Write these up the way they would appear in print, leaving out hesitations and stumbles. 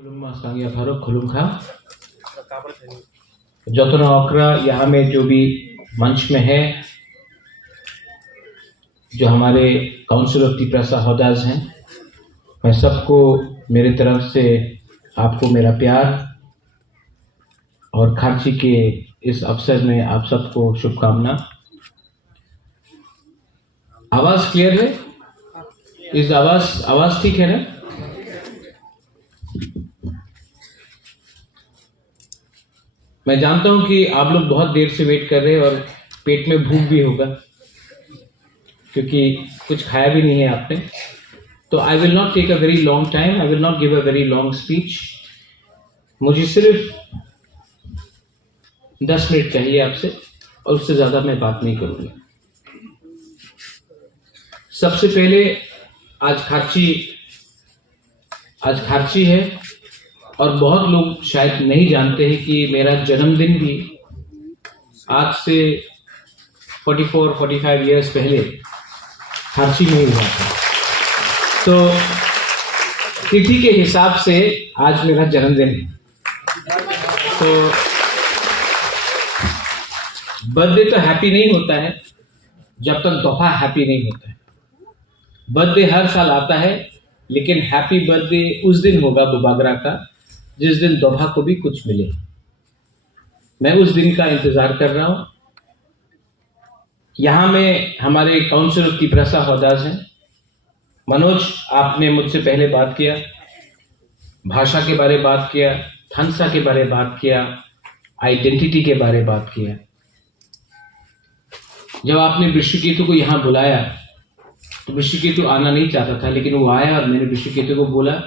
खुलुम सांगिया फारूक खुलुम खां जतन अकरा यहाँ में जो भी मंच में है, जो हमारे काउंसिल ऑफ तिपरासा हौदाज हैं, मैं सबको मेरे तरफ से आपको मेरा प्यार और खारची के इस अवसर में आप सबको शुभकामना। आवाज क्लियर है? इस आवाज ठीक है ना? मैं जानता हूं कि आप लोग बहुत देर से वेट कर रहे हैं और पेट में भूख भी होगा क्योंकि कुछ खाया भी नहीं है आपने। तो I will not take a very long time, I will not give a very long speech. मुझे सिर्फ 10 मिनट चाहिए आपसे और उससे ज्यादा मैं बात नहीं करूंगा। सबसे पहले आज खारची है और बहुत लोग शायद नहीं जानते हैं कि मेरा जन्मदिन भी आज से 44-45 इयर्स पहले खारची में ही हुआ था। तो तिथि के हिसाब से आज मेरा जन्मदिन है। तो बर्थडे तो हैप्पी नहीं होता है जब तक तोहफा हैप्पी नहीं होता है। बर्थडे हर साल आता है, लेकिन हैप्पी बर्थडे उस दिन होगा बुबागरा का जिस दिन तोहफा को भी कुछ मिले। मैं उस दिन का इंतजार कर रहा हूं। यहां में हमारे काउंसिल ऑफ तिपरासा हौदाज हैं। मनोज, आपने मुझसे पहले बात किया, भाषा के बारे में बात किया, थानसा के बारे में बात किया, आइडेंटिटी के बारे में बात किया। जब आपने विश्वकेतु को यहां बुलाया तो विश्वकेतु आना नहीं चाहता था, लेकिन वो आया और मैंने विश्वकेतु को बोला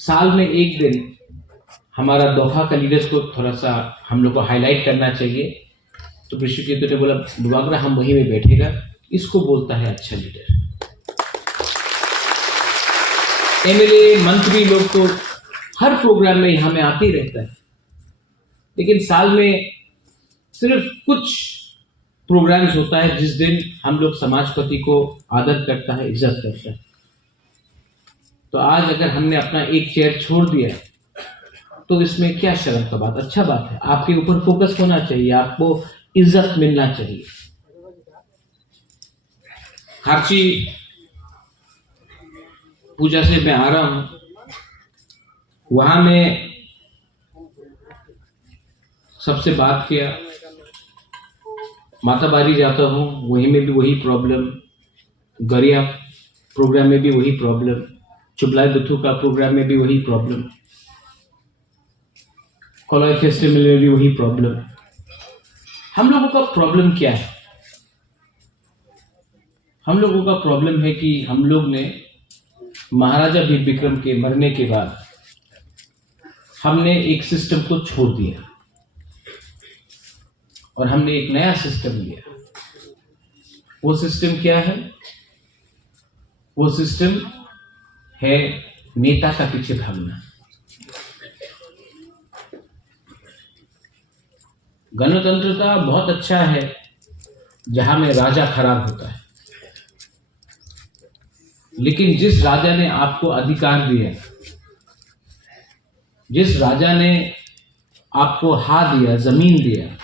साल में एक दिन हमारा दोहा का लीडर्स को थोड़ा सा हम लोग को हाईलाइट करना चाहिए। तो विश्वकेतु ने बोला बुबागरा हम वहीं में बैठेगा, इसको बोलता है अच्छा लीडर। एमएलए मंत्री लोग तो हर प्रोग्राम में यहां में आते ही रहता है, लेकिन साल में सिर्फ कुछ प्रोग्राम्स होता है जिस दिन हम लोग समाजपति को आदर करता है, इज्जत करता है। तो आज अगर हमने अपना एक चेयर छोड़ दिया तो इसमें क्या शर्म का बात? अच्छा बात है, आपके ऊपर फोकस होना चाहिए, आपको इज्जत मिलना चाहिए। खारची पूजा से मैं आ रहा हूं, वहां में सबसे बात किया, माताबारी जाता हूं वहीं में भी वही प्रॉब्लम, गरिया प्रोग्राम में भी वही प्रॉब्लम, चुबलाई बुथू का प्रोग्राम में भी वही प्रॉब्लम, कॉलोई फेस्टिवल में भी वही प्रॉब्लम। हम लोगों का प्रॉब्लम क्या है? हम लोगों का प्रॉब्लम है कि हम लोग ने महाराजा वीर विक्रम के मरने के बाद हमने एक सिस्टम को छोड़ दिया और हमने एक नया सिस्टम लिया। वो सिस्टम क्या है? वो सिस्टम है नेता का पीछे भागना। गणतंत्रता बहुत अच्छा है जहां में राजा खराब होता है, लेकिन जिस राजा ने आपको अधिकार दिया, जिस राजा ने आपको हाथ दिया, जमीन दिया,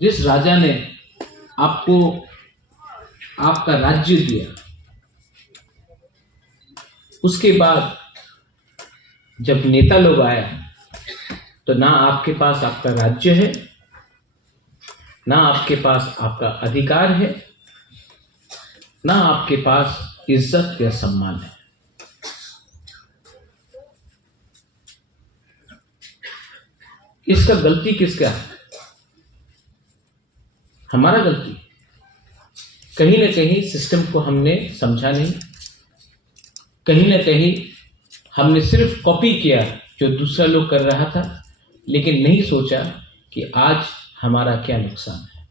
जिस राजा ने आपको आपका राज्य दिया, उसके बाद जब नेता लोग आया तो ना आपके पास आपका राज्य है, ना आपके पास आपका अधिकार है, ना आपके पास इज्जत या सम्मान है। इसका गलती किसका है? हमारा गलती। कहीं ना कहीं सिस्टम को हमने समझा नहीं, कहीं ना कहीं हमने सिर्फ कॉपी किया जो दूसरा लोग कर रहा था, लेकिन नहीं सोचा कि आज हमारा क्या नुकसान है।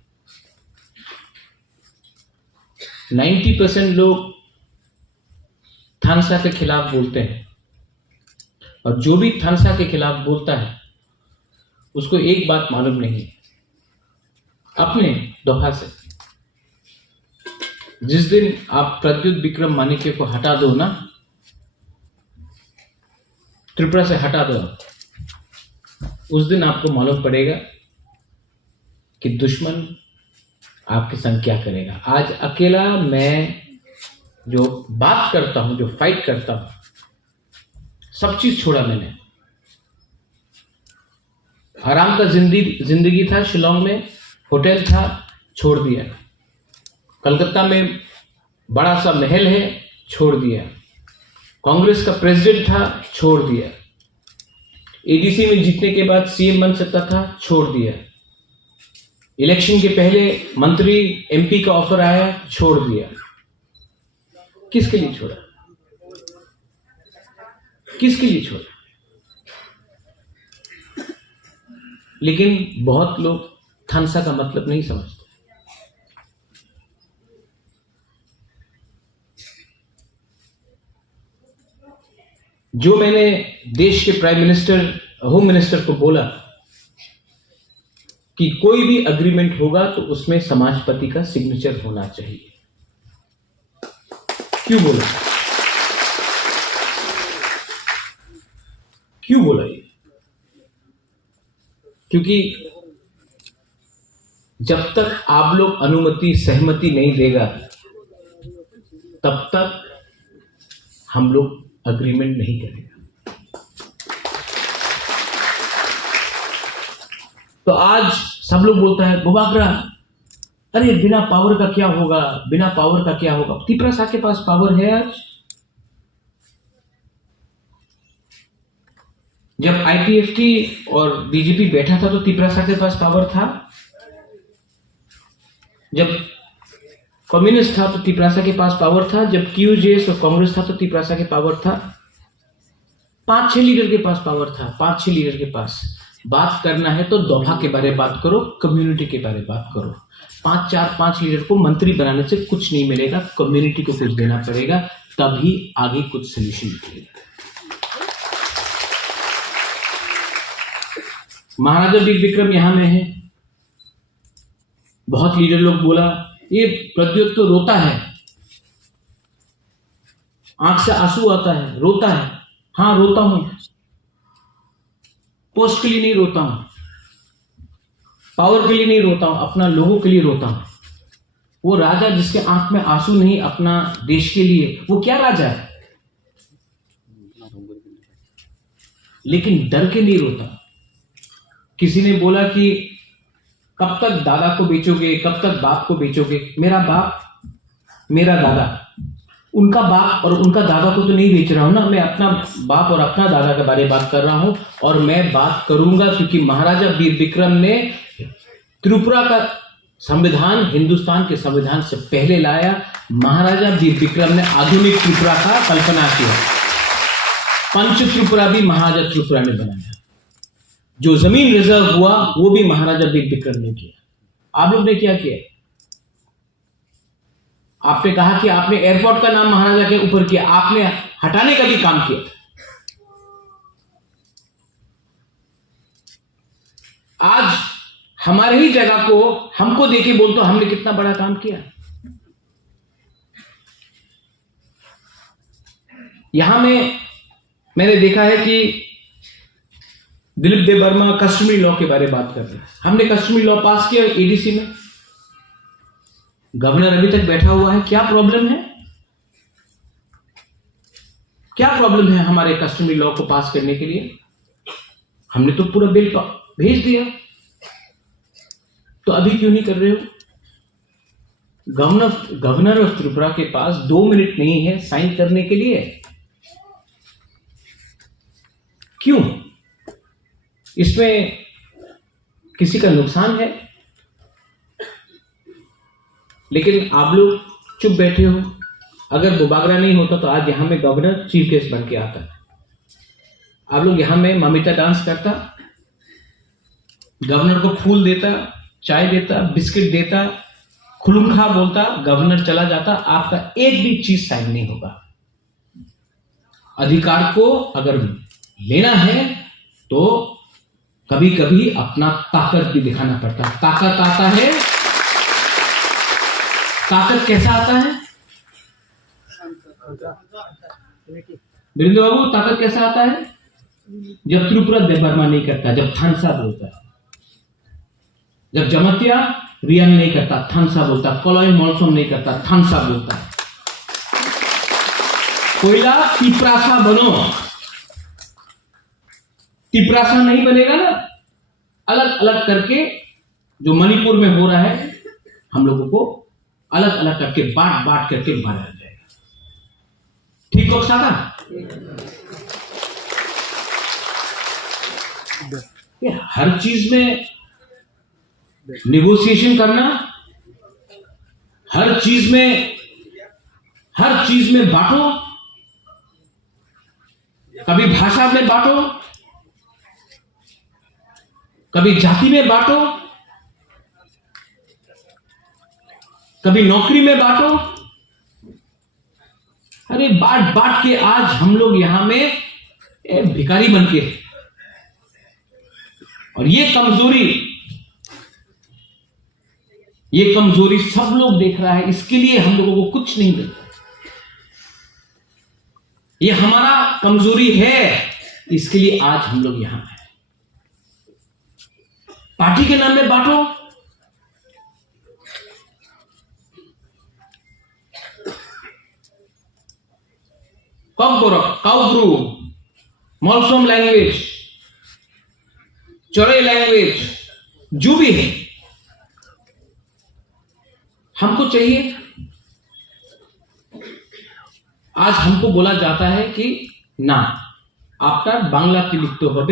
90% लोग थानसा के खिलाफ बोलते हैं और जो भी थानसा के खिलाफ बोलता है उसको एक बात मालूम नहीं है, अपने दोहा से जिस दिन आप प्रद्युत विक्रम माणिक्य को हटा दो ना, त्रिपुरा से हटा दो, उस दिन आपको मालूम पड़ेगा कि दुश्मन आपके संग क्या करेगा। आज अकेला मैं जो बात करता हूं, जो फाइट करता हूं, सब चीज छोड़ा मैंने। आराम का जिंदगी था, शिलोंग में होटल था, छोड़ दिया। कलकत्ता में बड़ा सा महल है, छोड़ दिया। कांग्रेस का प्रेसिडेंट था, छोड़ दिया। एडीसी में जीतने के बाद सीएम बन सकता था, छोड़ दिया। इलेक्शन के पहले मंत्री एमपी का ऑफर आया, छोड़ दिया। किसके लिए छोड़ा? किसके लिए छोड़ा? लेकिन बहुत लोग थानसा का मतलब नहीं समझते। जो मैंने देश के प्राइम मिनिस्टर, होम मिनिस्टर को बोला कि कोई भी अग्रीमेंट होगा तो उसमें समाजपति का सिग्नेचर होना चाहिए। क्यों बोला? क्यों बोला ये? क्योंकि जब तक आप लोग अनुमति, सहमति नहीं देगा, तब तक हम लोग अग्रीमेंट नहीं करेगा। तो आज सब लोग बोलता है बुबागरा, अरे बिना पावर का क्या होगा, बिना पावर का क्या होगा। तिपरासा के पास पावर है। आज जब आईपीएफटी और बीजेपी बैठा था तो तिपरासा के पास पावर था। जब कम्युनिस्ट था तो तिपरासा के पास पावर था। जब क्यूजेएस और कांग्रेस था तो तिपरासा के पावर था। 5-6 लीडर के पास पावर था। 5-6 लीडर के पास। बात करना है तो दोभा के बारे में बात करो, कम्युनिटी के बारे में बात करो। 5 लीडर को मंत्री बनाने से कुछ नहीं मिलेगा, कम्युनिटी को कुछ देना पड़ेगा, तभी आगे कुछ सोल्यूशन निकलेगा। महाराजा वीर विक्रम यहां में है। बहुत लीडर लोग बोला ये प्रद्योत तो रोता है, आंख से आंसू आता है, रोता है। हाँ रोता हूं, पोस्ट के लिए नहीं रोता हूं, पावर के लिए नहीं रोता हूं, अपना लोगों के लिए रोता हूं। वो राजा जिसके आंख में आंसू नहीं अपना देश के लिए, वो क्या राजा है? लेकिन डर के नहीं रोता। किसी ने बोला कि कब तक दादा को बेचोगे, कब तक बाप को बेचोगे? मेरा बाप, मेरा दादा, उनका बाप और उनका दादा को तो नहीं बेच रहा हूं ना, मैं अपना बाप और अपना दादा के बारे में बात कर रहा हूं। और मैं बात करूंगा क्योंकि महाराजा वीर विक्रम ने त्रिपुरा का संविधान हिंदुस्तान के संविधान से पहले लाया। महाराजा वीर विक्रम ने आधुनिक त्रिपुरा का कल्पना किया। पंच त्रिपुरा भी महाराजा त्रिपुरा ने बनाया। जो जमीन रिजर्व हुआ वो भी महाराजा वीर विक्रम ने किया। आप लोग ने क्या किया? आपने कहा कि आपने एयरपोर्ट का नाम महाराजा के ऊपर किया, आपने हटाने का भी काम किया। आज हमारे ही जगह को हमको देके बोलते हो हमने कितना बड़ा काम किया। यहां में मैंने देखा है कि दिलीप देव वर्मा कस्टमरी लॉ के बारे में बात कर रहे हैं। हमने कस्टमरी लॉ पास किया एडीसी में। गवर्नर अभी तक बैठा हुआ है। क्या प्रॉब्लम है? क्या प्रॉब्लम है हमारे कस्टमरी लॉ को पास करने के लिए? हमने तो पूरा बिल भेज दिया, तो अभी क्यों नहीं कर रहे हो? गवर्नर ऑफ त्रिपुरा के पास 2 मिनट नहीं है साइन करने के लिए। क्यों? इसमें किसी का नुकसान है? लेकिन आप लोग चुप बैठे हो। अगर बुबागरा नहीं होता तो आज यहां में गवर्नर चीफ गेस्ट बन के आता। आप लोग यहां में ममिता डांस करता, गवर्नर को फूल देता, चाय देता, बिस्किट देता, खुलुमखा बोलता, गवर्नर चला जाता, आपका एक भी चीज साइन नहीं होगा। अधिकार को अगर लेना है तो कभी कभी अपना ताकत भी दिखाना पड़ता है। ताकत आता है, ताकत कैसा आता है वीरेंद्र बाबू? ताकत कैसा आता है? जब त्रिपुरा देबबर्मा नहीं करता, जब थानसा बोलता है, जब जमतिया रियांग नहीं करता, थानसा बोलता, कलोई मोलसोम नहीं करता, थानसा बोलता। कोयला तिपरासा बनो, तिपरासा नहीं बनेगा ना, अलग अलग करके जो मणिपुर में हो रहा है, हम लोगों को अलग अलग करके बांट बांट करके मारा जाएगा। ठीक हो सादा? हर चीज में निगोशिएशन करना, हर चीज में बांटो, कभी भाषा में बांटो, कभी जाति में बांटो, कभी नौकरी में बांटो। अरे बांट बांट के आज हम लोग यहां में भिखारी बन के, और ये कमजोरी सब लोग देख रहा है। इसके लिए हम लोगों को कुछ नहीं मिलता। ये हमारा कमजोरी है, इसके लिए आज हम लोग यहां हैं। पार्टी के नाम में बांटो, काउब्रू, मोलसोम लैंग्वेज, चोरे लैंग्वेज, जो भी है, हमको चाहिए। आज हमको बोला जाता है कि ना, आपका बांग्ला की लिखते हो,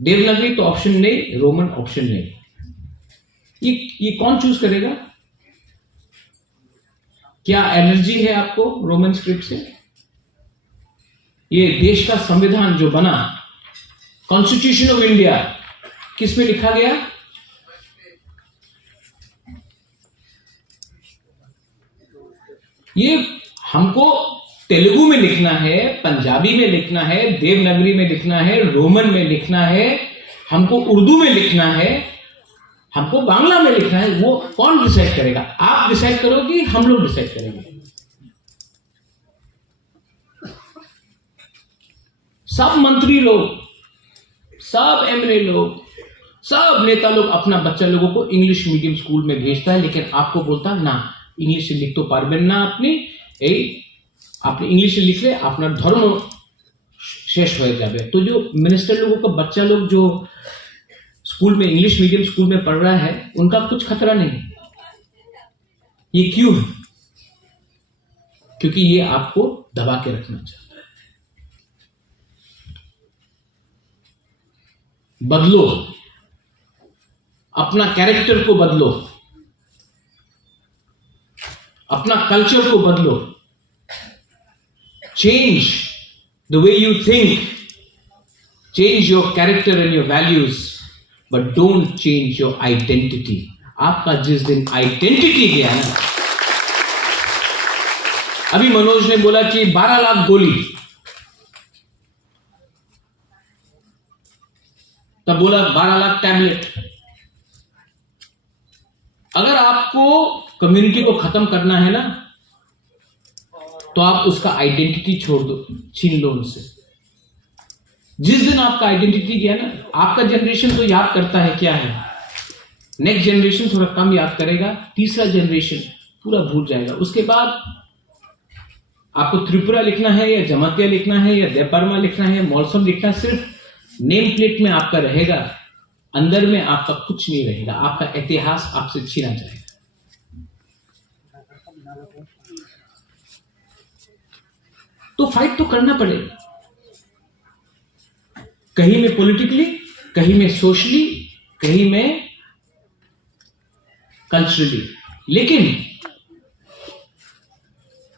देवनागरी तो ऑप्शन नहीं, रोमन ऑप्शन नहीं। ये कौन चूज करेगा? क्या एलर्जी है आपको रोमन स्क्रिप्ट से? ये देश का संविधान जो बना, कॉन्स्टिट्यूशन ऑफ इंडिया, किस में लिखा गया? ये हमको तेलुगु में लिखना है, पंजाबी में लिखना है, देवनागरी में लिखना है, रोमन में लिखना है, हमको उर्दू में लिखना है, हमको बांग्ला में लिखना है। वो कौन डिसाइड करेगा? आप डिसाइड करोगे, हम लोग डिसाइड करेंगे? सब मंत्री लोग, सब एमएलए लोग, सब नेता लोग अपना बच्चा लोगों को इंग्लिश मीडियम स्कूल में भेजता है, लेकिन आपको बोलता है ना, इंग्लिश लिख तो पारबेन ना आपने इंग्लिश लिख ले, अपना धर्म शेष हो जाए। तो जो मिनिस्टर लोगों का बच्चा लोग जो स्कूल में, इंग्लिश मीडियम स्कूल में पढ़ रहा है, उनका कुछ खतरा नहीं। ये क्यों है? क्योंकि ये आपको दबा के रखना चाहता है। बदलो, अपना कैरेक्टर को बदलो, अपना कल्चर को बदलो। Change the way you think, change your character and your values, but don't change your identity. आपका जिस दिन आइडेंटिटी गया ना, अभी मनोज ने बोला कि 12 लाख गोली, तब बोला 12 लाख टैबलेट। अगर आपको कम्युनिटी को खत्म करना है ना, तो आप उसका आइडेंटिटी छोड़ दो, छीन लो उनसे। जिस दिन आपका आइडेंटिटी गया ना, आपका जनरेशन तो याद करता है क्या है, नेक्स्ट जनरेशन थोड़ा कम याद करेगा, तीसरा जनरेशन पूरा भूल जाएगा। उसके बाद आपको त्रिपुरा लिखना है या जमातिया लिखना है या देवबर्मा लिखना है, मोलसोम लिखना है, सिर्फ नेम प्लेट में आपका रहेगा, अंदर में आपका कुछ नहीं रहेगा। आपका इतिहास आपसे छीना जाएगा। तो फाइट तो करना पड़ेगा, कहीं में पॉलिटिकली, कहीं में सोशली, कहीं में कल्चरली। लेकिन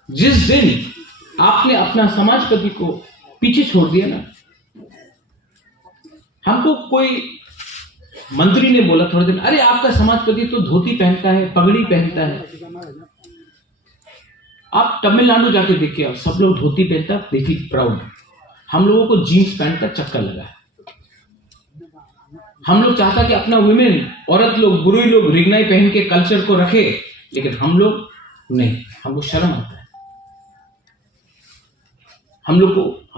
जिस दिन आपने अपना समाजपति को पीछे छोड़ दिया ना, हमको कोई मंत्री ने बोला थोड़े दिन, अरे आपका समाजपति तो धोती पहनता है, पगड़ी पहनता है। आप तमिलनाडु जाके देखिए, आप सब लोग धोती पहनता, देखिए प्राउड। हम लोगों को जीन्स पैंट का चक्कर लगा है। हम लोग चाहता कि अपना वुमेन, औरत लोग, बुरी लोग रिगनाई पहन के कल्चर को रखे, लेकिन हम लोग नहीं, हमको शर्म आता है। हम लोग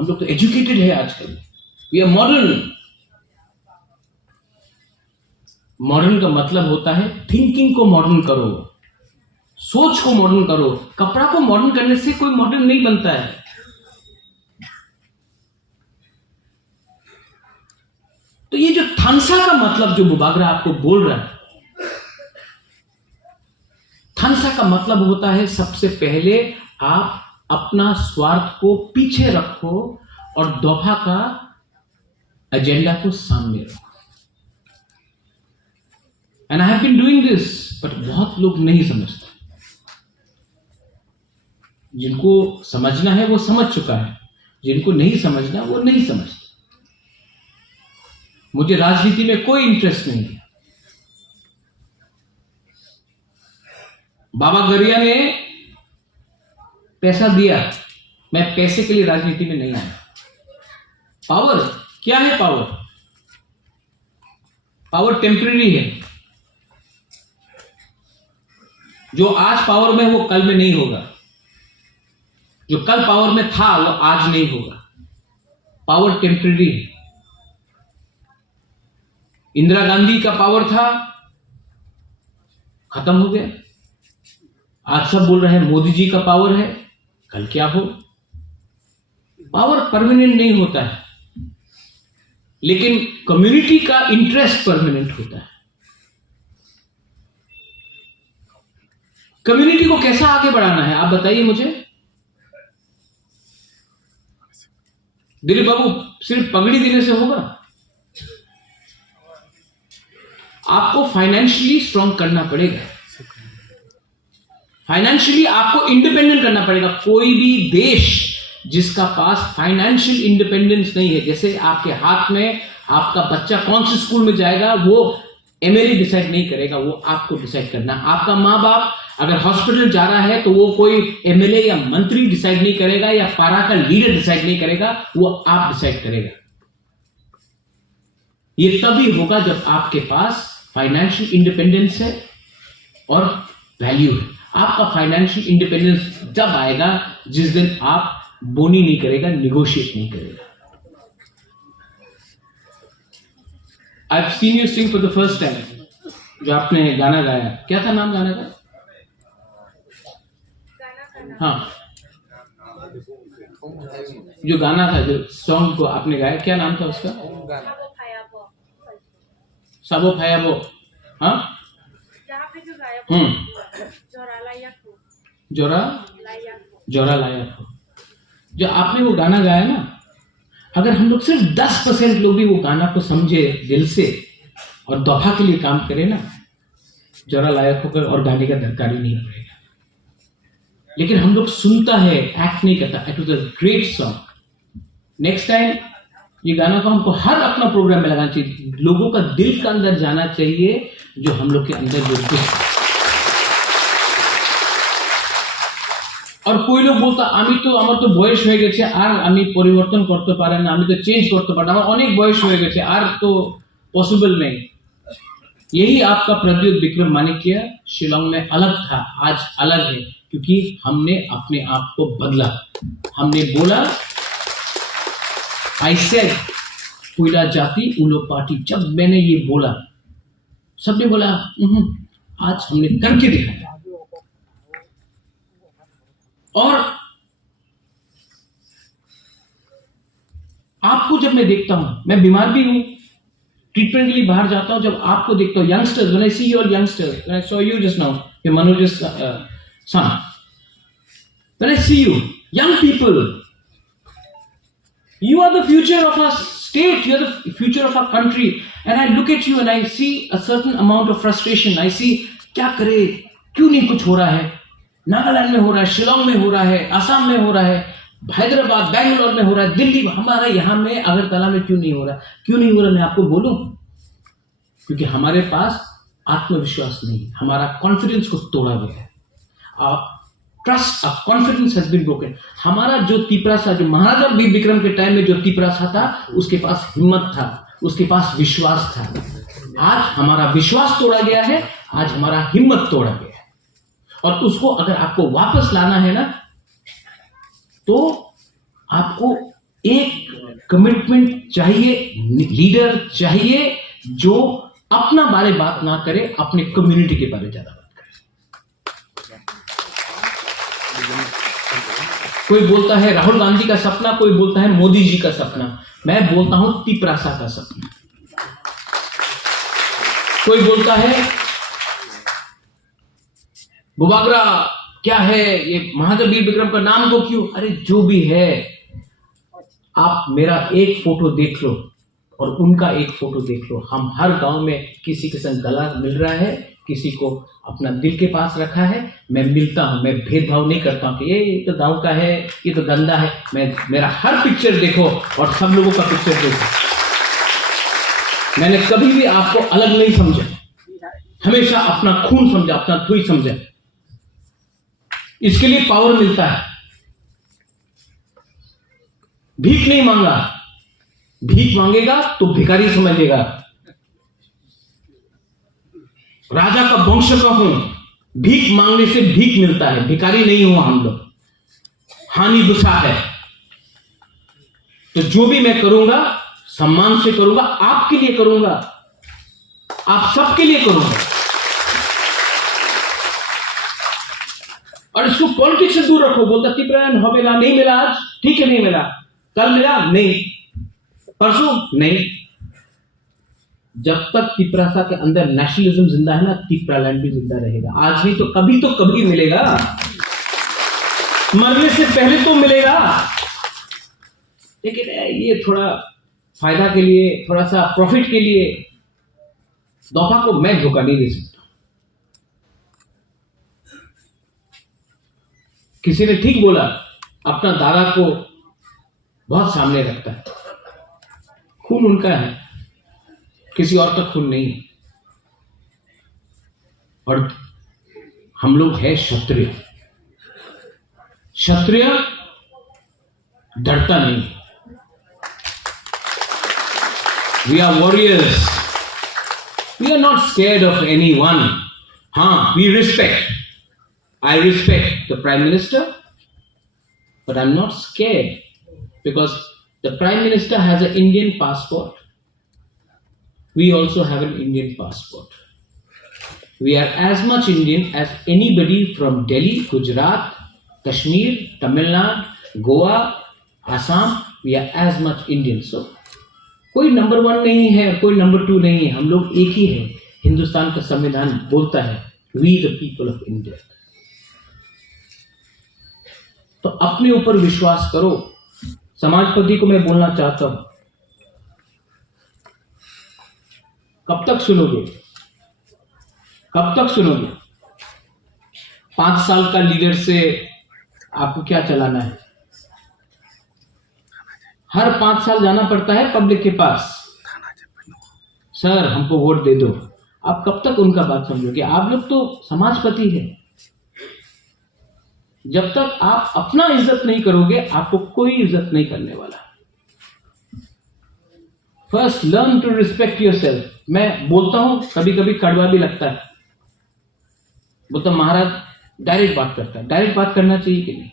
तो एजुकेटेड है आजकल, वी आर मॉडर्न। मॉडर्न का मतलब होता है थिंकिंग को मॉडर्न करो, सोच को मॉडर्न करो। कपड़ा को मॉडर्न करने से कोई मॉडर्न नहीं बनता है। तो ये जो थानसा का मतलब जो बुबागरा आपको बोल रहा है, थानसा का मतलब होता है सबसे पहले आप अपना स्वार्थ को पीछे रखो और दोफा का एजेंडा को सामने रखो। And I have been doing this, but बहुत लोग नहीं समझते। जिनको समझना है वो समझ चुका है, जिनको नहीं समझना वो नहीं समझते। मुझे राजनीति में कोई इंटरेस्ट नहीं है। बाबा गरिया ने पैसा दिया, मैं पैसे के लिए राजनीति में नहीं आया। पावर क्या है? पावर टेम्परेरी है। जो आज पावर में वो कल में नहीं होगा, जो कल पावर में था वो आज नहीं होगा। पावर टेम्परेरी है। इंदिरा गांधी का पावर था, खत्म हो गया। आज सब बोल रहे हैं मोदी जी का पावर है, कल क्या हो। पावर परमानेंट नहीं होता है, लेकिन कम्युनिटी का इंटरेस्ट परमानेंट होता है। कम्युनिटी को कैसा आगे बढ़ाना है आप बताइए मुझे। दिलीप बाबू, सिर्फ पगड़ी देने से होगा? आपको फाइनेंशियली स्ट्रांग करना पड़ेगा, फाइनेंशियली आपको इंडिपेंडेंट करना पड़ेगा। कोई भी देश जिसका पास फाइनेंशियल इंडिपेंडेंस नहीं है, जैसे आपके हाथ में आपका बच्चा कौन से स्कूल में जाएगा वो एमएलए डिसाइड नहीं करेगा, वो आपको डिसाइड करना। आपका माँ बाप अगर हॉस्पिटल जा रहा है तो वो कोई एमएलए या मंत्री डिसाइड नहीं करेगा या पारा का लीडर डिसाइड नहीं करेगा, वो आप डिसाइड करेगा। ये तभी होगा जब आपके पास फाइनेंशियल इंडिपेंडेंस है और वैल्यू है। आपका फाइनेंशियल इंडिपेंडेंस जब आएगा जिस दिन आप बोनी नहीं करेगा, निगोशिएट नहीं करेगा। I've seen you sing for the first time. जो आपने गाना गाया, क्या था नाम गाना का? हाँ, जो गाना था, जो सॉन्ग को आपने गाया, क्या नाम था उसका? साबो फायाबो। हाँ, जोरा लायक हो। जो आपने वो गाना गाया ना, अगर हम लोग सिर्फ 10% लोग भी वो गाना को समझे दिल से और दोहा के लिए काम करें ना, जोरा लायक होकर और गाने का दरकार ही नहीं पड़ेगा। लेकिन हम लोग सुनता है, एक्ट नहीं करता। It was a great song. Next time ये गाना को हमको हर अपना प्रोग्राम में लगाना चाहिए। लोगों का दिल का अंदर जाना चाहिए, जो हम लोग के अंदर जो है। और कोई लोग बोलता आमी तो বয়স হয়ে গেছে আর আমি পরিবর্তন করতে পারি না, আমি তো চেঞ্ज করতে পারি না, আমার অনেক বয়স হয়ে গেছে আর তো पॉसिबल नहीं। यही आपका प्रद्युत विक्रम माणिक्य शिलोंग में अलग था, आज अलग है, क्योंकि हमने अपने आप को बदला। हमने बोला आई सेड कोयला जाति उलो पार्टी। जब मैंने ये बोला सबने बोला आज हमने करके दिखाया। और आपको जब मैं देखता हूं, मैं बीमार भी हूं, ट्रीटमेंट के लिए बाहर जाता हूं, जब आपको देखता हूं, youngsters, when I see your youngsters, when I saw you just now, your Manoj's son, when I see you, young people, you are the future of our state, you are the future of our country, and I look at you and I see a certain amount of frustration. I see क्या करे, क्यों नहीं कुछ हो रहा है। नागालैंड में हो रहा है, शिलोंग में हो रहा है, असम में हो रहा है, हैदराबाद, बैंगलोर में हो रहा है, दिल्ली, हमारा यहाँ में अगरतला में क्यों नहीं हो रहा? क्यों नहीं हो रहा मैं आपको बोलूं? क्योंकि हमारे पास आत्मविश्वास नहीं, हमारा कॉन्फिडेंस को तोड़ा गया है। Trust, confidence has been broken. हमारा जो तीपरासा, जो महाराजा विक्रम के टाइम में जो तीपरासा था, उसके पास हिम्मत था, उसके पास विश्वास था। आज हमारा विश्वास तोड़ा गया है, आज हमारा हिम्मत तोड़ा गया है। और उसको अगर आपको वापस लाना है ना, तो आपको एक कमिटमेंट चाहिए, लीडर चाहिए जो अपना बारे बात ना करे, अपने कम्युनिटी के बारे ज्यादा बात करे। कोई बोलता है राहुल गांधी का सपना, कोई बोलता है मोदी जी का सपना, मैं बोलता हूं तिपरासा का सपना। कोई बोलता है बुबागरा क्या है, ये महादेव विक्रम का नाम को क्यों, अरे जो भी है, आप मेरा एक फोटो देख लो और उनका एक फोटो देख लो। हम हर गांव में किसी के संग गला मिल रहा है, किसी को अपना दिल के पास रखा है। मैं मिलता हूं, मैं भेदभाव नहीं करता हूं कि ये तो गांव का है, ये तो गंदा है। मेरा हर पिक्चर देखो और सब लोगों का पिक्चर देखो। मैंने कभी भी आपको अलग नहीं समझा, हमेशा अपना खून समझा, अपना थुई समझा। इसके लिए पावर मिलता है। भीख नहीं मांगा, भीख मांगेगा तो भिखारी समझेगा। राजा का वंश का हूं, भीख मांगने से भीख मिलता है, भिखारी नहीं हुआ हम लोग। हानि गुस्सा है, तो जो भी मैं करूंगा सम्मान से करूंगा, आपके लिए करूंगा, आप सबके लिए करूंगा। और इसको पॉलिटिक्स से दूर रखो। बोलता तिपरायन हो मिला, नहीं मिला आज, ठीक है नहीं मिला, कल मिला नहीं, परसों नहीं। जब तक तिपरासा के अंदर नेशनलिज्म जिंदा है ना, तिपरालैंड भी जिंदा रहेगा। आज नहीं तो कभी मिलेगा, मरने से पहले तो मिलेगा। लेकिन ये थोड़ा फायदा के लिए, थोड़ा सा प्रॉफिट के लिए दोफा को मैं धोखा नहीं दे सकता। किसी ने ठीक बोला, अपना दादा को बहुत सामने रखता है। खून उनका है, किसी और का खून नहीं। और हम लोग हैं क्षत्रिय। क्षत्रिय डरता नहीं। We are warriors. We are not scared of anyone. हाँ, we respect. I respect the Prime Minister, but I'm not scared because the Prime Minister has an Indian passport. We also have an Indian passport. We are as much Indian as anybody from Delhi, Gujarat, Kashmir, Tamil Nadu, Goa, Assam. We are as much Indian. So, कोई number 1 नहीं है, कोई number 2 नहीं है, हम लोग एक ही है। हिंदुस्तान का संविधान बोलता है We the people of India. तो अपने ऊपर विश्वास करो। समाजपति को मैं बोलना चाहता हूं, कब तक सुनोगे, कब तक सुनोगे? 5 साल का लीडर से आपको क्या चलाना है? हर 5 साल जाना पड़ता है पब्लिक के पास, सर हमको वोट दे दो। आप कब तक उनका बात समझोगे? आप लोग तो समाजपति हैं। जब तक आप अपना इज्जत नहीं करोगे, आपको कोई इज्जत नहीं करने वाला। First learn to respect yourself. मैं बोलता हूं, कभी कभी कड़वा भी लगता है। बोलता महाराज डायरेक्ट बात करता है, डायरेक्ट बात करना चाहिए कि नहीं?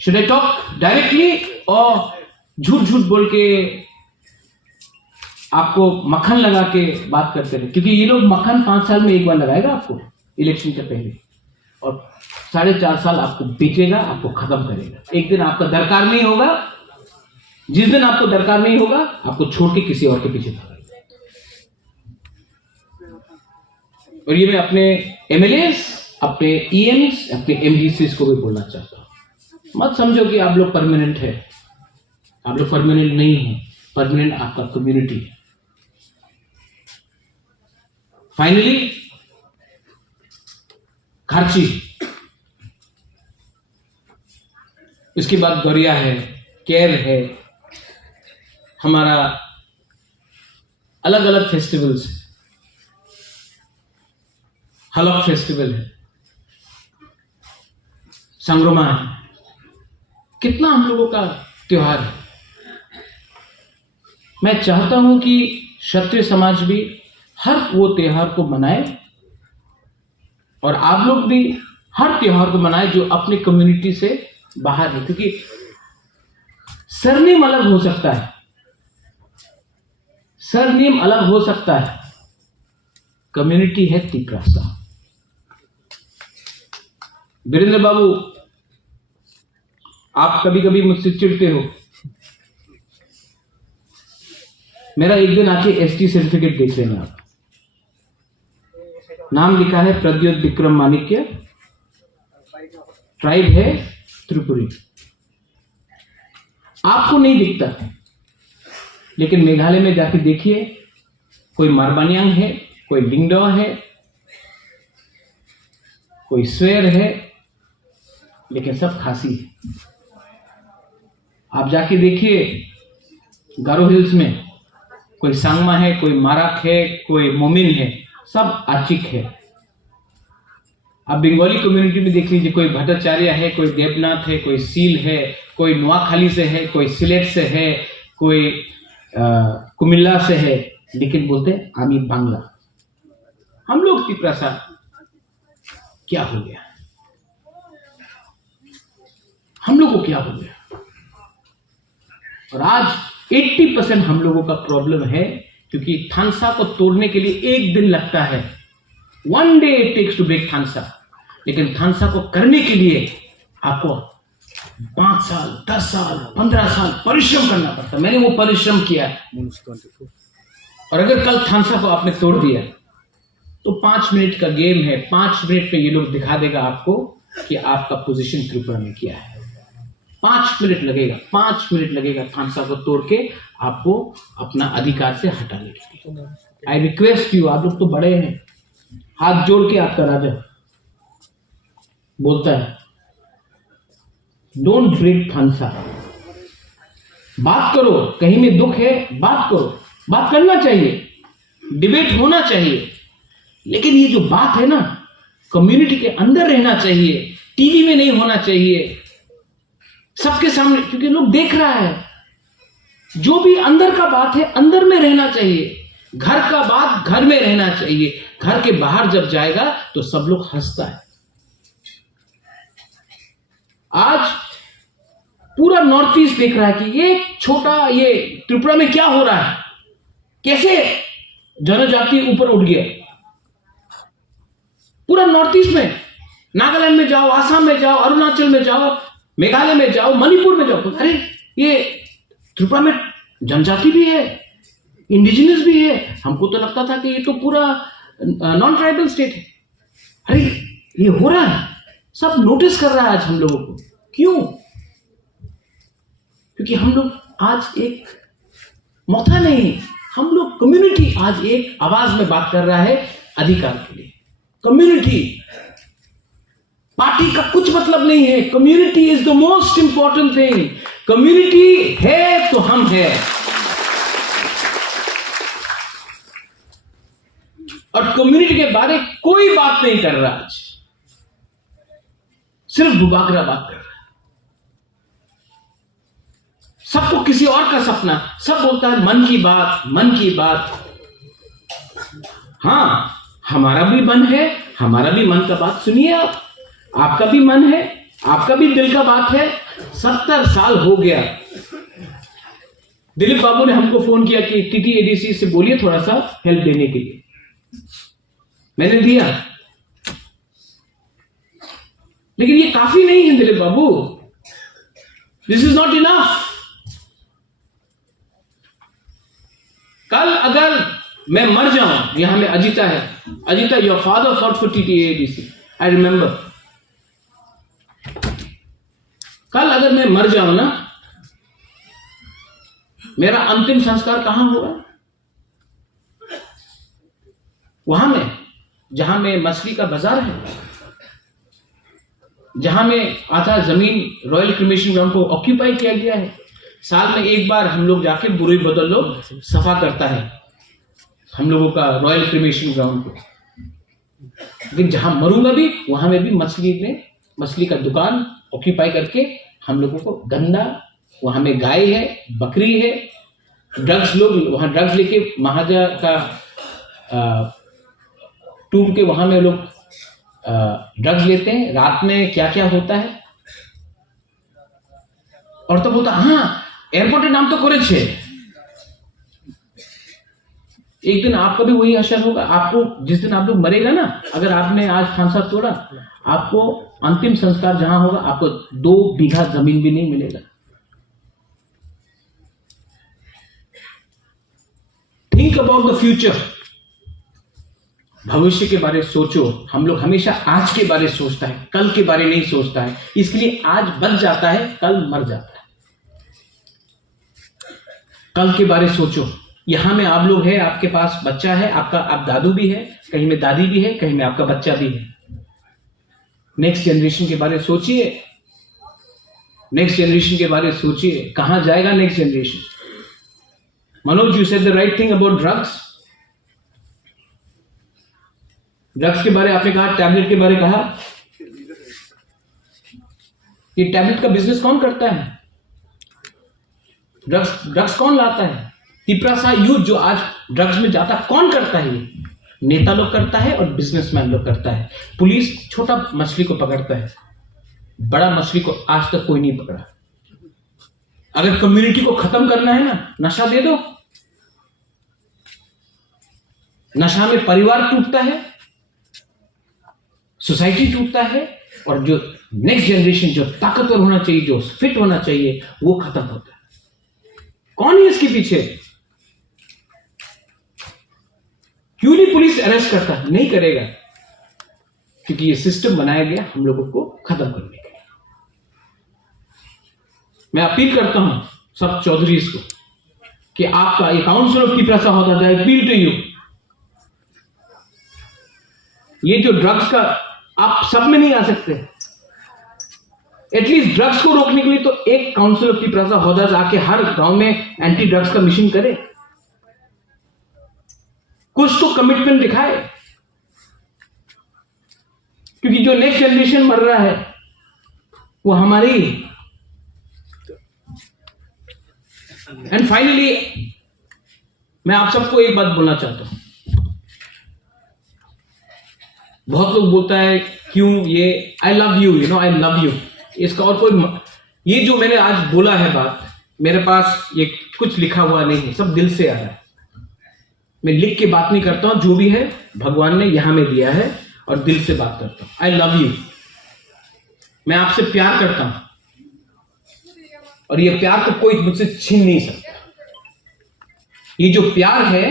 शुड आई टॉक डायरेक्टली और झूठ झूठ बोल के आपको मक्खन लगा के बात करते रहे? क्योंकि ये लोग मक्खन 5 साल में एक बार लगाएगा आपको इलेक्शन के पहले, और 4.5 साल आपको बेचेगा, आपको खत्म करेगा। एक दिन आपका दरकार नहीं होगा, जिस दिन आपको दरकार नहीं होगा, आपको छोड़ के किसी और के पीछे भागेगा। और ये मैं अपने एमएलएस, अपने ईएम्स, अपने एमडीसीज को भी बोलना चाहता हूं। मत समझो कि आप लोग परमानेंट है, आप लोग परमानेंट नहीं है। परमानेंट आपका कम्युनिटी है। फाइनली खर्ची, इसके बाद गौरिया है, केर है, हमारा अलग अलग फेस्टिवल्स है। हलक फेस्टिवल है, संग्रमा है, कितना हम लोगों का त्योहार है। मैं चाहता हूं कि क्षत्रिय समाज भी हर वो त्योहार को मनाए और आप लोग भी हर त्योहार को मनाए जो अपनी कम्युनिटी से बाहर है। क्योंकि सरनेम अलग हो सकता है, सरनेम अलग हो सकता है, कम्युनिटी है तिपरासा। वीरेंद्र बाबू, आप कभी कभी मुझसे चिढ़ते हो, मेरा एक दिन आके एसटी सर्टिफिकेट देख लेना। आप नाम लिखा है प्रद्योत विक्रम माणिक्य, ट्राइब है त्रिपुरी। आपको नहीं दिखता, लेकिन मेघालय में जाके देखिए, कोई मारबान्यांग है, कोई लिंगडो है, कोई स्वेर है, लेकिन सब खासी है। आप जाके देखिए गारो हिल्स में, कोई सांगमा है, कोई माराक है, कोई मोमिन है, सब आचिक है। आप बंगाली कम्युनिटी में देख लीजिए, कोई भट्टाचार्य है, कोई देवनाथ है, कोई सील है, कोई नोआखाली से है, कोई सिलेट से है, कोई कुमिल्ला से है, लेकिन बोलते हैं आमी बांग्ला। हम लोग तिपरासा क्या हो गया, हम लोगों को क्या हो गया? और आज 80% हम लोगों का प्रॉब्लम है, क्योंकि थानसा को तोड़ने के लिए एक दिन लगता है, 1 day it takes to break थानसा। लेकिन थानसा को करने के लिए आपको 5 साल, 10 साल, 15 साल परिश्रम करना पड़ता है। मैंने वो परिश्रम किया है। और अगर कल थानसा को आपने तोड़ दिया तो 5 मिनट का गेम है, 5 मिनट पे ये लोग दिखा देगा आपको कि आपका पोजीशन त्रिपुरा में क्या है। 5 मिनट लगेगा, 5 मिनट लगेगा थानसा को तोड़ के आपको अपना अधिकार से हटाने के लिए। आई रिक्वेस्ट यू, आप लोग तो बड़े हैं, हाथ जोड़ के आपका राजा बोलता है, डोंट ब्रेक थानसा। बात करो, कहीं में दुख है, बात करो, बात करना चाहिए, डिबेट होना चाहिए, लेकिन ये जो बात है ना, कम्युनिटी के अंदर रहना चाहिए, टीवी में नहीं होना चाहिए, सबके सामने, क्योंकि लोग देख रहा है। जो भी अंदर का बात है अंदर में रहना चाहिए, घर का बात घर में रहना चाहिए। घर के बाहर जब जाएगा तो सब लोग हंसता है। आज पूरा नॉर्थ ईस्ट देख रहा है कि ये छोटा, ये त्रिपुरा में क्या हो रहा है, कैसे जनजाति ऊपर उठ गया। पूरा नॉर्थ ईस्ट में, नागालैंड में जाओ, आसाम में जाओ, अरुणाचल में जाओ, मेघालय में जाओ, मणिपुर में जाओ, अरे ये त्रिपुरा में जनजाति भी है, इंडिजिनस भी है। हमको तो लगता था कि ये तो पूरा नॉन ट्राइबल स्टेट है। अरे ये हो रहा है, सब नोटिस कर रहा है आज हम लोगों को। क्यों? क्योंकि हम लोग आज एक मौका नहीं, हम लोग कम्युनिटी आज एक आवाज में बात कर रहा है अधिकार के लिए। कम्युनिटी, पार्टी का कुछ मतलब नहीं है। Community is the most important thing. Community है तो हम है। और कम्युनिटी के बारे कोई बात नहीं कर रहा आज, सिर्फ बुबागरा बात कर रहा है। सबको किसी और का सपना, सब बोलता है मन की बात, मन की बात। हां, हमारा भी मन है, हमारा भी मन का बात सुनिए आप। आपका भी मन है, आपका भी दिल का बात है। 70 साल हो गया। दिलीप बाबू ने हमको फोन किया कि टीटीएडीसी से बोलिए थोड़ा सा हेल्प देने के लिए। मैंने दिया, लेकिन ये काफी नहीं है Dilip Babu. This is not enough. कल अगर मैं मर जाऊं, यहां में अजीता है, Ajita your father fought for TTADC, I remember. कल अगर मैं मर जाऊं ना, मेरा अंतिम संस्कार कहां होगा? वहां में जहां में मछली का बाजार है, जहां में आधा जमीन रॉयल क्रिमेशन ग्राउंड को ऑक्यूपाई किया गया है। साल में एक बार हम लोग जाके बुरे बदल लोग सफा करता है हम लोगों का रॉयल क्रिमेशन ग्राउंड को। लेकिन जहां मरूंगा भी, वहां में भी मछली का दुकान ऑक्यूपाई करके हम लोगों को गंदा, वहां में गाय है, बकरी है, ड्रग्स, लोग वहां ड्रग्स लेके महाजा का टूट के वहां में लोग ड्रग्स लेते हैं। रात में क्या क्या होता है। और तब बोलता हाँ, एयरपोर्टे नाम तो करेছে। एक दिन आपका भी वही असर होगा। आपको जिस दिन आप लोग मरेगा ना, अगर आपने आज फांसा तोड़ा, आपको अंतिम संस्कार जहां होगा, आपको 2 बीघा जमीन भी नहीं मिलेगा। Think about the future. भविष्य के बारे में सोचो। हम लोग हमेशा आज के बारे में सोचता है, कल के बारे में नहीं सोचता है। इसके लिए आज बच जाता है, कल मर जाता है। कल के बारे में सोचो। यहां में आप लोग हैं, आपके पास बच्चा है, आपका आप दादू भी है, कहीं में दादी भी है, कहीं में आपका बच्चा भी है। नेक्स्ट जनरेशन के बारे में सोचिए। नेक्स्ट जनरेशन के बारे में सोचिए, कहां जाएगा next generation. Manoj, you said the right thing about drugs. Drugs के बारे आपने कहा, टैबलेट के बारे कहा। ये टैबलेट का बिजनेस कौन करता है? ड्रग्स कौन लाता है? तिपरासा यूथ जो आज ड्रग्स में जाता, कौन करता है? ये नेता लोग करता है और बिजनेसमैन लोग करता है। पुलिस छोटा मछली को पकड़ता है, बड़ा मछली को आज तक कोई नहीं पकड़ा। अगर कम्युनिटी को खत्म करना है ना, नशा दे दो। नशा में परिवार टूटता है, सोसाइटी टूटता है, और जो नेक्स्ट जनरेशन जो ताकतवर होना चाहिए, जो फिट होना चाहिए, वो खत्म होता है। कौन है इसके पीछे? क्यों नहीं पुलिस अरेस्ट करता? नहीं करेगा, क्योंकि ये सिस्टम बनाया गया हम लोगों को खत्म करने के लिए। मैं अपील करता हूं सब चौधरीज को कि आपका ये काउंसिल ऑफ तिपरासा होता जाए, अपील टू यू। ये जो ड्रग्स का, आप सब में नहीं आ सकते। एटलीस्ट ड्रग्स को रोकने के लिए तो एक काउंसिल ऑफ तिपरासा होदा आके हर गांव में एंटी ड्रग्स का मिशन करे, कुछ तो कमिटमेंट दिखाए। क्योंकि जो नेक्स्ट जनरेशन मर रहा है वो हमारी। एंड फाइनली मैं आप सबको एक बात बोलना चाहता हूं। बहुत लोग बोलता है क्यों ये I love you, you know I love you, इसका और कोई, ये जो मैंने आज बोला है बात, मेरे पास ये कुछ लिखा हुआ नहीं है, सब दिल से आ रहा है। मैं लिख के बात नहीं करता हूं, जो भी है भगवान ने यहां में दिया है और दिल से बात करता हूं। I love you. मैं आपसे प्यार करता हूं और ये प्यार को कोई मुझसे छीन नहीं सकता। ये जो प्यार है,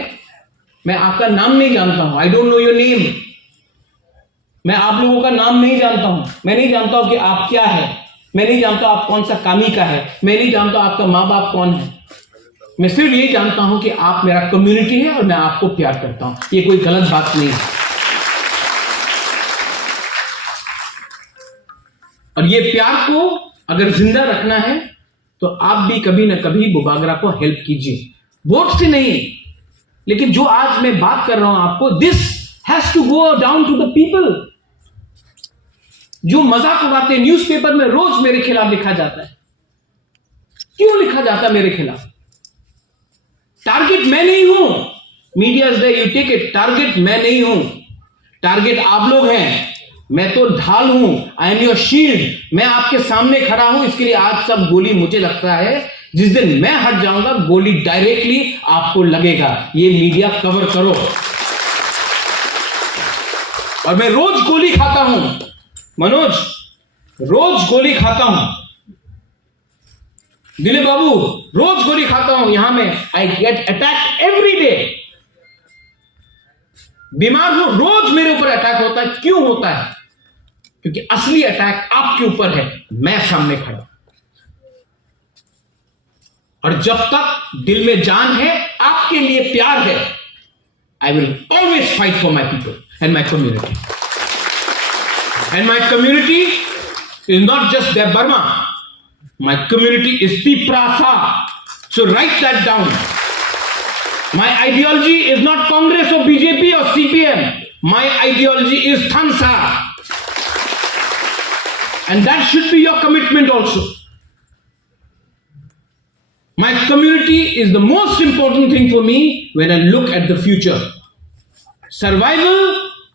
मैं आपका नाम नहीं जानता हूं, I don't know your name. मैं आप लोगों का नाम नहीं जानता हूं। मैं नहीं जानता हूं कि आप क्या है। मैं नहीं जानता आप कौन सा कामी का है। मैं नहीं जानता आपका माँ बाप कौन है। मैं सिर्फ ये जानता हूं कि आप मेरा कम्युनिटी है और मैं आपको प्यार करता हूं। ये कोई गलत बात नहीं है। और ये प्यार को अगर जिंदा रखना है तो आप भी कभी ना कभी बुबागरा को हेल्प कीजिए। वोट से नहीं, लेकिन जो आज मैं बात कर रहा हूं आपको, this has to go down to the people. जो मजाक उड़ाते न्यूज़पेपर में रोज मेरे खिलाफ लिखा जाता है। क्यों लिखा जाता है मेरे खिलाफ? टारगेट मैं नहीं हूं। Media is there, you take it. Target मैं नहीं हूं, टारगेट आप लोग हैं। मैं तो ढाल हूं, आई एम योर शील्ड। मैं आपके सामने खड़ा हूं, इसके लिए आज सब गोली मुझे लगता है। जिस दिन मैं हट जाऊंगा, गोली डायरेक्टली आपको लगेगा। ये मीडिया कवर करो। और मैं रोज गोली खाता हूं मनोज, रोज गोली खाता हूं। दिलीप बाबू, रोज गोली खाता हूं। यहां में I get attack every day. बीमार हूं, रोज मेरे ऊपर अटैक होता है। क्यों होता है? क्योंकि असली अटैक आपके ऊपर है, मैं सामने खड़ा। और जब तक दिल में जान है, आपके लिए प्यार है, I will always fight for my people and my community. And my community is not just their Burma. My community is Tiprasa. So write that down. My ideology is not Congress or BJP or CPM. My ideology is Thansa. And that should be your commitment also. My community is the most important thing for me when I look at the future. Survival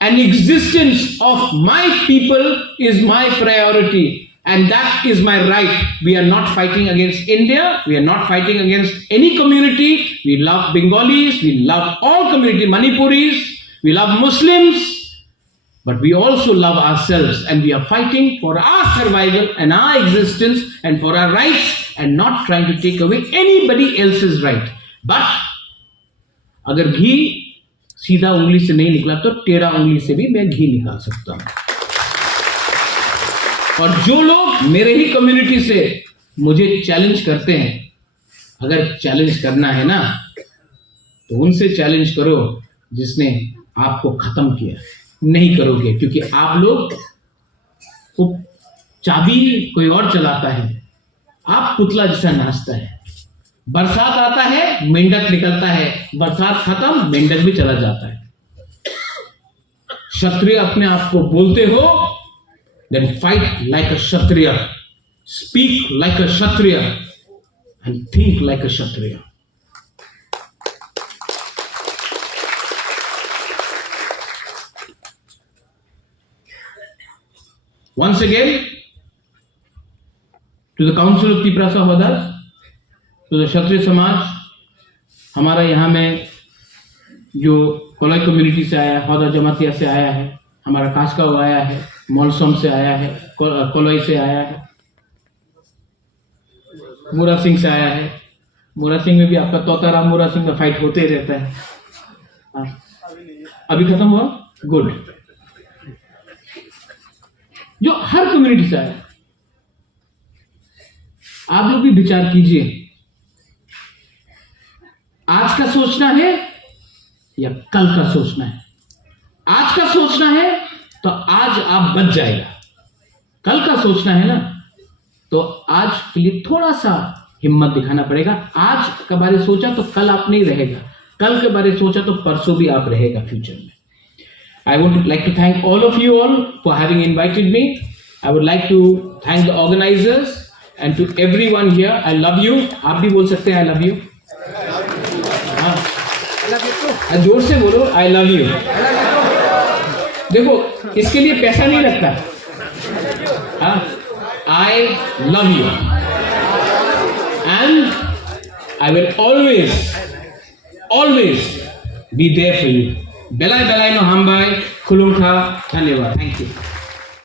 and existence of my people is my priority. And that is my right. We are not fighting against India. We are not fighting against any community. We love Bengalis. We love all community. Manipuris. We love Muslims. But we also love ourselves. And we are fighting for our survival and our existence and for our rights and not trying to take away anybody else's right. But अगर घी सीधा उंगली से नहीं निकला तो टेढ़ा उंगली से भी मैं घी निकाल सकता हूं. और जो लोग मेरे ही कम्युनिटी से मुझे चैलेंज करते हैं, अगर चैलेंज करना है ना तो उनसे चैलेंज करो जिसने आपको खत्म किया. नहीं करोगे क्योंकि आप लोग वो चाबी कोई और चलाता है, आप पुतला जैसा नाचता है. बरसात आता है, मेंढक निकलता है, बरसात खत्म, मेंढक भी चला जाता है. क्षत्रिय अपने आप को बोलते हो, then fight like a Kshatriya, speak like a Kshatriya, and think like a Kshatriya. Once again, to the Council of Tipra Sahodars, to the Kshatriya समाज, हमारा यहाँ में जो कोलाई कम्युनिटी से आया है, हौदा जमातिया से आया है, हमारा कास्काव आया है, मौलसम से आया है, कोलाई से आया है, मूरा सिंह से आया है. मूरा सिंह में भी आपका तोताराम मूरा सिंह का फाइट होते ही रहता है. अभी खत्म हुआ, गुड. जो हर कम्युनिटी से आया, आप लोग भी विचार कीजिए, आज का सोचना है या कल का सोचना है. आज का सोचना है तो आज आप बच जाएगा. कल का सोचना है ना तो आज के लिए थोड़ा सा हिम्मत दिखाना पड़ेगा. आज के बारे सोचा तो कल आप नहीं रहेगा, कल के बारे सोचा तो परसों भी आप रहेगा फ्यूचर में. I would like to thank all of you all for having invited me. I would like to thank the organizers and to everyone here. I love you. आप भी बोल सकते हैं I love you. हाँ, जोर से बोलो I love you. देखो इसके लिए पैसा नहीं लगता. हाँ, I love you and I will always be there for you. Belai no hambai, kulungka, धन्यवाद. Thank you.